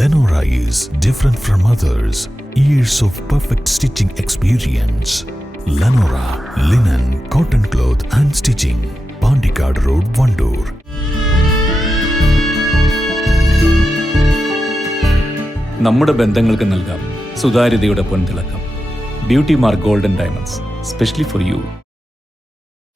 Lenora is different from others. Years of perfect stitching experience. Lenora linen, cotton cloth and stitching. Pandikad Road, Vandoor. നമ്മുടെ ബന്ധങ്ങൾക്ക് നൽകാം സുതാര്യതയുടെ പൊൻതിളക്കം Beauty Mark Golden Diamonds specially for you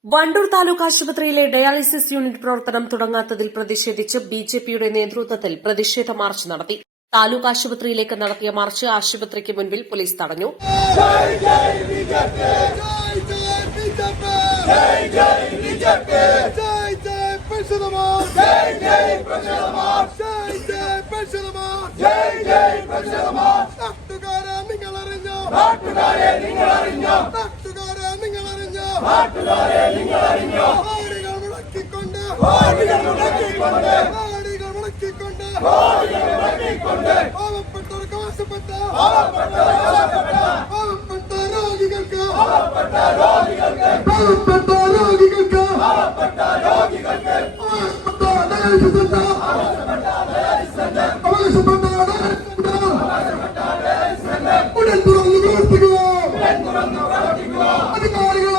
Wandoor taluk ആശുപത്രിയിലെ dialysis unit പ്രവർത്തനം തുടങ്ങാത്തതിൽ പ്രതിഷേധിച്ച് B J പിയുടെ നേതൃത്വത്തിൽ പ്രതിഷേധ മാർച്ച് നടത്തി താലൂക്ക് ആശുപത്രിയിലേക്ക് നടത്തിയ മാർച്ച് ആശുപത്രിക്ക് മുൻപിൽ പോലീസ് തടഞ്ഞു. നിങ്ങൾ അറിഞ്ഞോ നിങ്ങൾ അറിഞ്ഞോ നിങ്ങൾ അറിഞ്ഞോ മുടക്കിക്കൊണ്ട് പാവപ്പെട്ടവർക്ക് ആവശ്യപ്പെട്ട പാവപ്പെട്ട രോഗികൾക്ക് പാവപ്പെട്ട രോഗികൾക്ക് പാവപ്പെട്ട രോഗികൾക്ക് ഉടൻ തുറന്ന് പ്രവർത്തിക്കുക അധികാരികളെ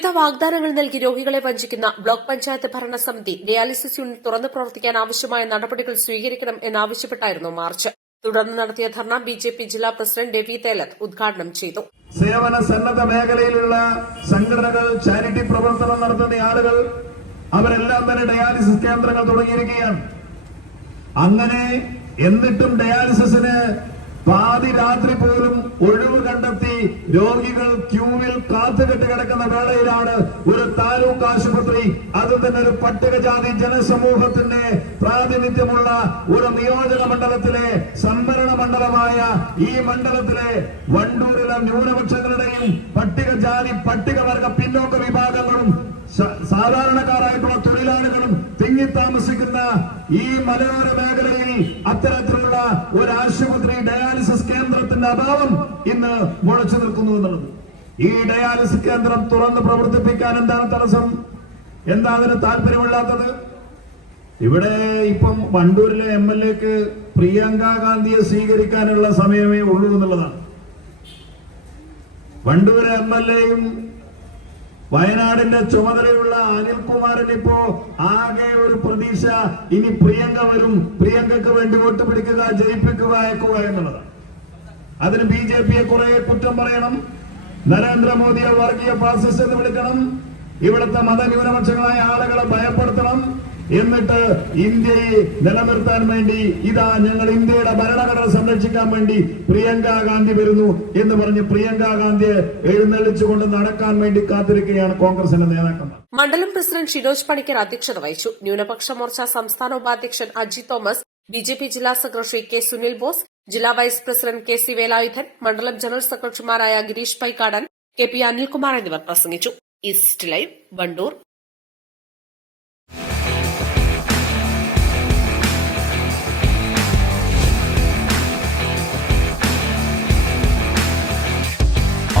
വിവിധ വാഗ്ദാനങ്ങൾ നൽകി രോഗികളെ വഞ്ചിക്കുന്ന ബ്ലോക്ക് പഞ്ചായത്ത് ഭരണസമിതി ഡയാലിസിസ് യൂണിറ്റ് തുറന്നു പ്രവർത്തിക്കാൻ ആവശ്യമായ നടപടികൾ സ്വീകരിക്കണം എന്നാവശ്യപ്പെട്ടായിരുന്നു മാർച്ച്. തുടർന്ന് നടത്തിയ ധർണ ബി ജെ പി ജില്ലാ പ്രസിഡന്റ് രവി തേലത്ത് ഉദ്ഘാടനം ചെയ്തു. സേവന സന്നദ്ധ മേഖലയിലുള്ള സംഘടനകൾ ചാരിറ്റി പ്രവർത്തനം നടത്തുന്ന ആളുകൾ അവരെല്ലാം തന്നെ ഡയാലിസിസ് കേന്ദ്രങ്ങൾ തുടങ്ങിയിരിക്കുകയാണ്. അങ്ങനെ എന്നിട്ടും ഡയാലിസിസിന് പാതി രാത്രി പോലും ഒഴിവ് രോഗികൾ ക്യൂവിൽ കാത്തുകെട്ട് കിടക്കുന്ന വേളയിലാണ് ഒരു താലൂക്ക് ആശുപത്രി. അത് തന്നെ ഒരു പട്ടികജാതി ജനസമൂഹത്തിന്റെ പ്രാതിനിധ്യമുള്ള ഒരു നിയോജക മണ്ഡലത്തിലെ സംവരണ മണ്ഡലമായ ഈ മണ്ഡലത്തിലെ വണ്ടൂരിലെ ന്യൂനപക്ഷങ്ങളുടെയും പട്ടികജാതി പട്ടികവർഗ പിന്നോക്ക വിഭാഗങ്ങളും സാധാരണക്കാരായിട്ടുള്ള തൊഴിലാളികളും തിങ്ങി താമസിക്കുന്ന ഈ മലയോര മേഖലയിൽ അത്തരത്തിലുള്ള ഒരു ആശുപത്രി ഡയാലിസിസ് കേന്ദ്രത്തിന്റെ അഭാവം ഇന്ന് മുഴച്ചു നിൽക്കുന്നു എന്നുള്ളത്. ഈ ഡയാലിസിസ് കേന്ദ്രം തുറന്ന് പ്രവർത്തിപ്പിക്കാൻ എന്താണ് തടസ്സം? എന്താ അതിന് താല്പര്യമില്ലാത്തത്? ഇവിടെ ഇപ്പം വണ്ടൂരിലെ എം എൽ എക്ക് പ്രിയങ്ക ഗാന്ധിയെ സ്വീകരിക്കാനുള്ള സമയമേ ഉള്ളൂ എന്നുള്ളതാണ്. വണ്ടൂര് എം എൽ എയും വയനാടിന്റെ ചുമതലയുള്ള അനിൽകുമാറിന് ഇപ്പോ ആകെ ഒരു പ്രതീക്ഷ ഇനി പ്രിയങ്ക വരും. പ്രിയങ്കക്ക് വേണ്ടി വോട്ട് പിടിക്കുക ജയിപ്പിക്കുക അയക്കുക എന്നുള്ളതാണ്. അതിന് ബി ജെ പിയെ കുറെ കുറ്റം പറയണം. നരേന്ദ്രമോദിയെ വർഗീയ ഫാസിസ്റ്റ് എന്ന് വിളിക്കണം. ഇവിടുത്തെ മതന്യൂനപക്ഷങ്ങളായ ആളുകളെ ഭയപ്പെടുത്തണം. എന്നിട്ട് ഇന്ത്യയെ നിലനിർത്താൻ വേണ്ടി ഇതാ ഞങ്ങൾ ഇന്ത്യയുടെ ഭരണഘടന സംരക്ഷിക്കാൻ വേണ്ടി പ്രിയങ്ക ഗാന്ധി വരുന്നു എന്ന് പറഞ്ഞ് പ്രിയങ്ക ഗാന്ധിയെ എഴുന്നള്ളിച്ചുകൊണ്ട് നടക്കാൻ വേണ്ടി കാത്തിരിക്കുകയാണ് കോൺഗ്രസിന്റെ നേതാക്കന്മാർ. മണ്ഡലം പ്രസിഡന്റ് ഷിനോജ് പണിക്കർ അധ്യക്ഷത വഹിച്ചു. ന്യൂനപക്ഷ മോർച്ച സംസ്ഥാന ഉപാധ്യക്ഷൻ അജി തോമസ് ബിജെപി ജില്ലാ സെക്രട്ടറി കെ സുനിൽ ബോസ് ജില്ലാ vice president K C Velayudhan മണ്ഡലം ജനറൽ സെക്രട്ടറിമാരായ ഗിരീഷ് പൈക്കാടൻ കെ പി അനിൽകുമാർ എന്നിവർ പ്രസംഗിച്ചു. East live Vandoor.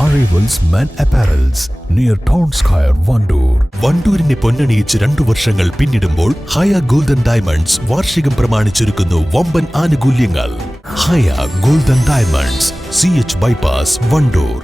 Arrivals Men Apparels near Town Square, Vandoor. വണ്ടൂരിനെ പൊന്നണിയിച്ച് രണ്ടു വർഷങ്ങൾ പിന്നിടുമ്പോൾ ഹയ ഗോൾഡൻ ഡയമണ്ട്സ് വാർഷികം പ്രമാണിച്ചൊരുക്കുന്നു വമ്പൻ ആനുകൂല്യങ്ങൾ Haya Golden Diamonds C H bypass Wandoor.